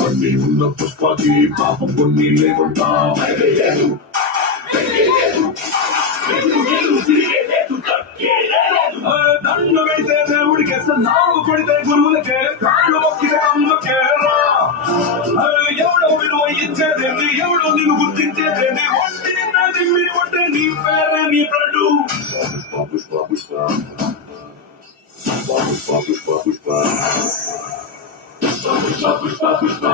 అన్ని ఉన్న పుష్పకి పాపం కొన్ని లేకుండా దండ పెడితే దేవుడికి నాలుగు కొడితే గురువులకే కాళ్ళు మొక్కితే అమ్మకే ఎవడో విలువ ఇచ్చేదేంటి ఎవడో నిన్ను గుర్తించేదేంటి ఒంటి నది మీరు ఉంటే నీ పేరే నీ బ్లడ్ పుష్ప పుష్ప పుష్ప పుష్ప పుష్ప పుష్ప పుష్ప పుష్ప